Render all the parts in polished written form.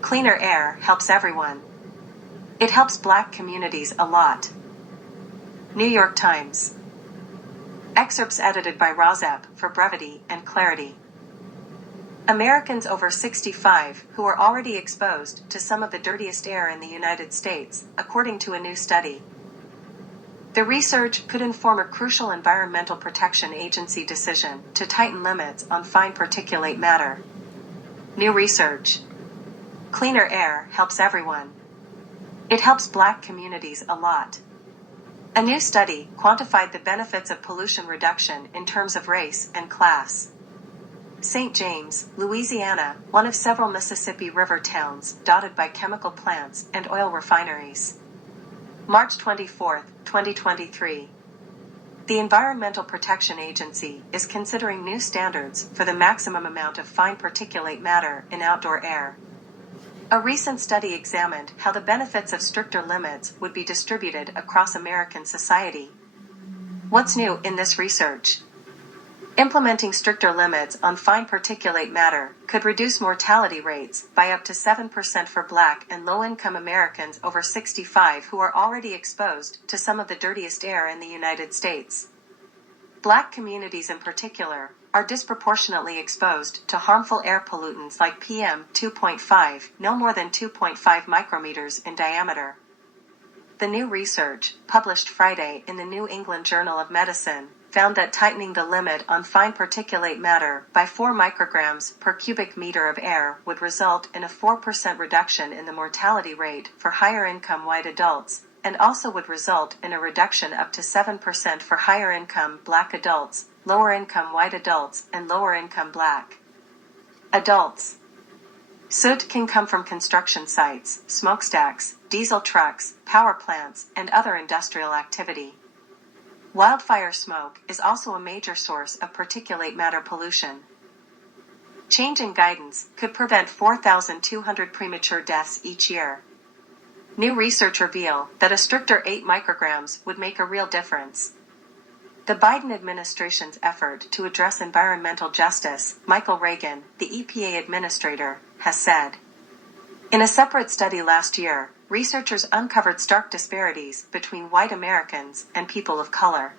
Cleaner air helps everyone. It helps Black communities a lot. New York Times. Excerpts edited by Rozep for brevity and clarity. Americans over 65 who are already exposed to some of the dirtiest air in the United States, according to a new study. The research could inform a crucial Environmental Protection Agency decision to tighten limits on fine particulate matter. New research. Cleaner air helps everyone. It helps Black communities a lot. A new study quantified the benefits of pollution reduction in terms of race and class. St. James, Louisiana, one of several Mississippi River towns dotted by chemical plants and oil refineries. March 24, 2023. The Environmental Protection Agency is considering new standards for the maximum amount of fine particulate matter in outdoor air. A recent study examined how the benefits of stricter limits would be distributed across American society. What's new in this research? Implementing stricter limits on fine particulate matter could reduce mortality rates by up to 7% for Black and low-income Americans over 65 who are already exposed to some of the dirtiest air in the United States. Black communities in particular are disproportionately exposed to harmful air pollutants like PM 2.5, no more than 2.5 micrometers in diameter. The new research, published Friday in the New England Journal of Medicine, found that tightening the limit on fine particulate matter by 4 micrograms per cubic meter of air would result in a 4% reduction in the mortality rate for higher-income white adults, and also would result in a reduction up to 7% for higher-income Black adults, lower-income white adults, and lower-income Black adults. Soot can come from construction sites, smokestacks, diesel trucks, power plants, and other industrial activity. Wildfire smoke is also a major source of particulate matter pollution. Change in guidance could prevent 4,200 premature deaths each year. New research reveals that a stricter 8 micrograms would make a real difference. The Biden administration's effort to address environmental justice, Michael Regan, the EPA administrator, has said. In a separate study last year, researchers uncovered stark disparities between white Americans and people of color.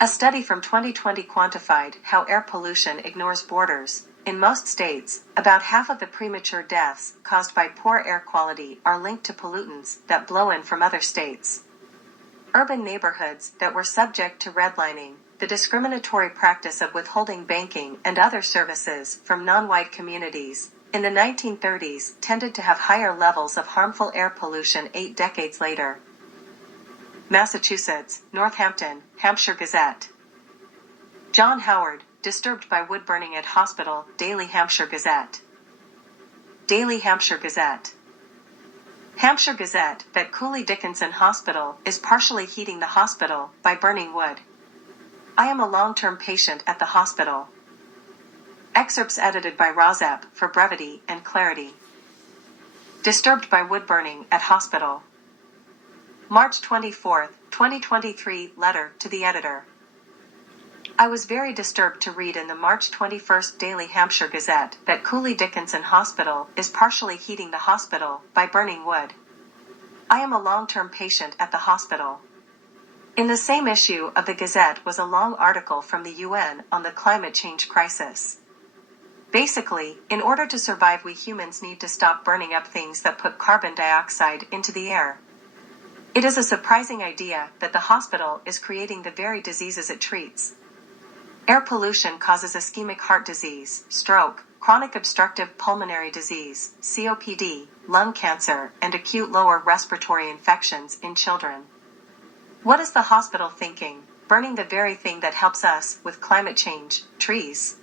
A study from 2020 quantified how air pollution ignores borders. In most states, about half of the premature deaths caused by poor air quality are linked to pollutants that blow in from other states. Urban neighborhoods that were subject to redlining, the discriminatory practice of withholding banking and other services from non-white communities, in the 1930s tended to have higher levels of harmful air pollution 8 decades later. Massachusetts, Northampton, Hampshire Gazette. John Howard, disturbed by wood burning at hospital, Daily Hampshire Gazette. Daily Hampshire Gazette. Hampshire Gazette that Cooley Dickinson Hospital is partially heating the hospital by burning wood. I am a long-term patient at the hospital. Excerpts edited by Rozep for brevity and clarity. Disturbed by wood burning at hospital. March 24, 2023 letter to the editor. I was very disturbed to read in the March 21 Daily Hampshire Gazette that Cooley Dickinson Hospital is partially heating the hospital by burning wood. I am a long-term patient at the hospital. In the same issue of the Gazette was a long article from the UN on the climate change crisis. Basically, in order to survive, we humans need to stop burning up things that put carbon dioxide into the air. It is a surprising idea that the hospital is creating the very diseases it treats. Air pollution causes ischemic heart disease, stroke, chronic obstructive pulmonary disease, COPD, lung cancer, and acute lower respiratory infections in children. What is the hospital thinking? Burning the very thing that helps us with climate change, trees.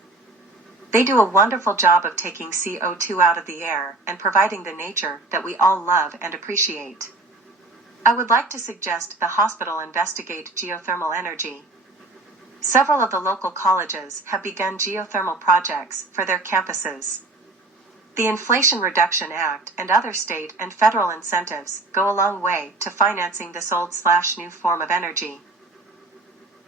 They do a wonderful job of taking CO2 out of the air and providing the nature that we all love and appreciate. I would like to suggest the hospital investigate geothermal energy. Several of the local colleges have begun geothermal projects for their campuses. The Inflation Reduction Act and other state and federal incentives go a long way to financing this old/new form of energy.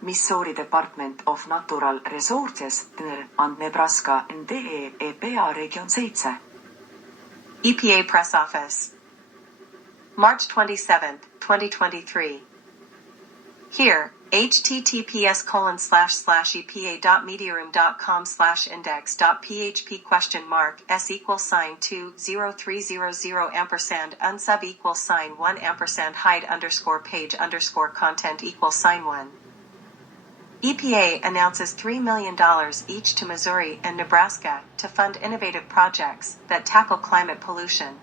Missouri Department of Natural Resources and Nebraska NDE EPA Region 7. EPA Press Office. March 27, 2023. Here, https://epa.mediaroom.com/index.php s $20300 ampersand unsub $1 hide _page_content =1. EPA announces $3 million each to Missouri and Nebraska to fund innovative projects that tackle climate pollution.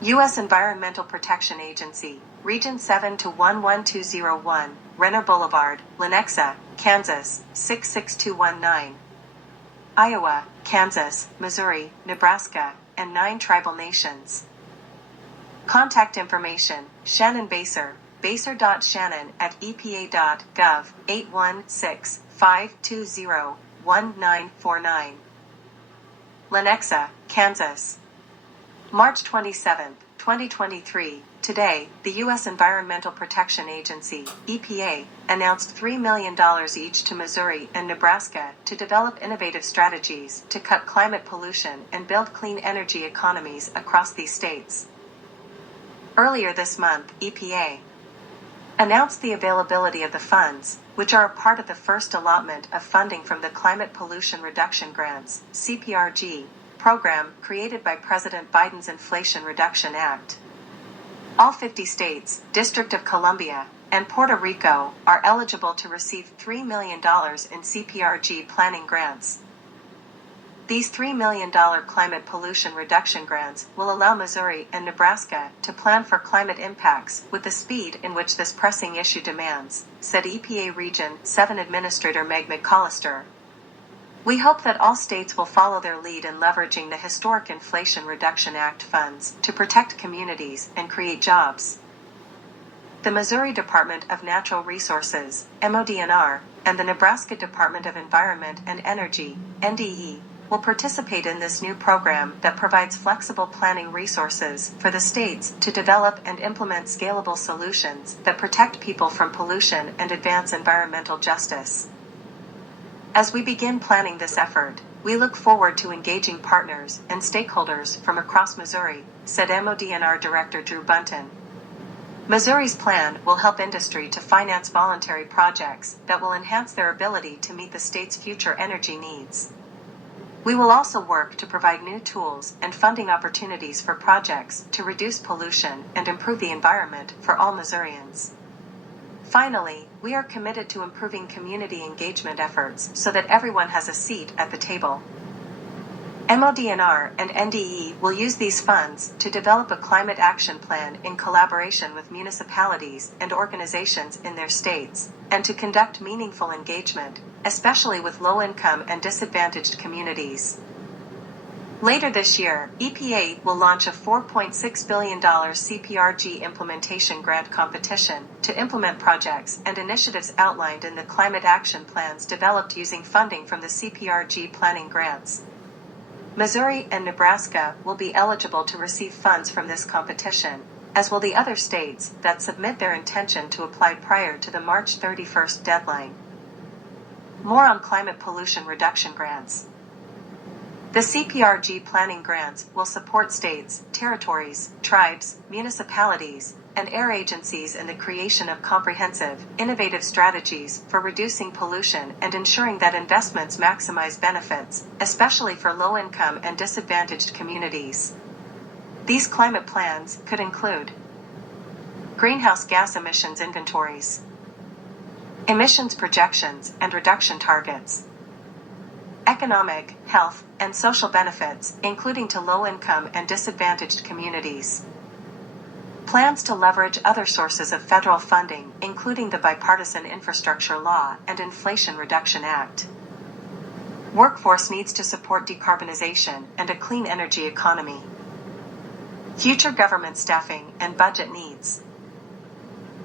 U.S. Environmental Protection Agency, Region 7 to 11201, Renner Boulevard, Lenexa, Kansas, 66219. Iowa, Kansas, Missouri, Nebraska, and 9 tribal nations. Contact information: Shannon Baser, baser.shannon@epa.gov, 816-520-1949. Lenexa, Kansas. March 27, 2023. Today, the U.S. Environmental Protection Agency, EPA, announced $3 million each to Missouri and Nebraska to develop innovative strategies to cut climate pollution and build clean energy economies across these states. Earlier this month, EPA announced the availability of the funds, which are a part of the first allotment of funding from the Climate Pollution Reduction Grants, CPRG, program created by President Biden's Inflation Reduction Act. All 50 states, District of Columbia, and Puerto Rico are eligible to receive $3 million in CPRG planning grants. These $3 million climate pollution reduction grants will allow Missouri and Nebraska to plan for climate impacts with the speed in which this pressing issue demands, said EPA Region 7 Administrator Meg McCollister. We hope that all states will follow their lead in leveraging the historic Inflation Reduction Act funds to protect communities and create jobs. The Missouri Department of Natural Resources, MODNR, and the Nebraska Department of Environment and Energy, NDE, will participate in this new program that provides flexible planning resources for the states to develop and implement scalable solutions that protect people from pollution and advance environmental justice. As we begin planning this effort, we look forward to engaging partners and stakeholders from across Missouri, said MODNR Director Drew Bunton. Missouri's plan will help industry to finance voluntary projects that will enhance their ability to meet the state's future energy needs. We will also work to provide new tools and funding opportunities for projects to reduce pollution and improve the environment for all Missourians. Finally, we are committed to improving community engagement efforts so that everyone has a seat at the table. MODNR and NDE will use these funds to develop a climate action plan in collaboration with municipalities and organizations in their states, and to conduct meaningful engagement, especially with low-income and disadvantaged communities. Later this year, EPA will launch a $4.6 billion CPRG implementation grant competition to implement projects and initiatives outlined in the climate action plans developed using funding from the CPRG planning grants. Missouri and Nebraska will be eligible to receive funds from this competition, as will the other states that submit their intention to apply prior to the March 31st deadline. More on climate pollution reduction grants. The CPRG planning grants will support states, territories, tribes, municipalities, and air agencies in the creation of comprehensive, innovative strategies for reducing pollution and ensuring that investments maximize benefits, especially for low-income and disadvantaged communities. These climate plans could include greenhouse gas emissions inventories, emissions projections and reduction targets, economic, health, and social benefits, including to low-income and disadvantaged communities. Plans to leverage other sources of federal funding, including the Bipartisan Infrastructure Law and Inflation Reduction Act. Workforce needs to support decarbonization and a clean energy economy. Future government staffing and budget needs.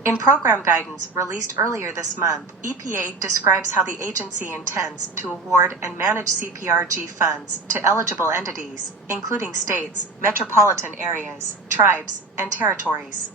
In program guidance released earlier this month, EPA describes how the agency intends to award and manage CPRG funds to eligible entities, including states, metropolitan areas, tribes, and territories.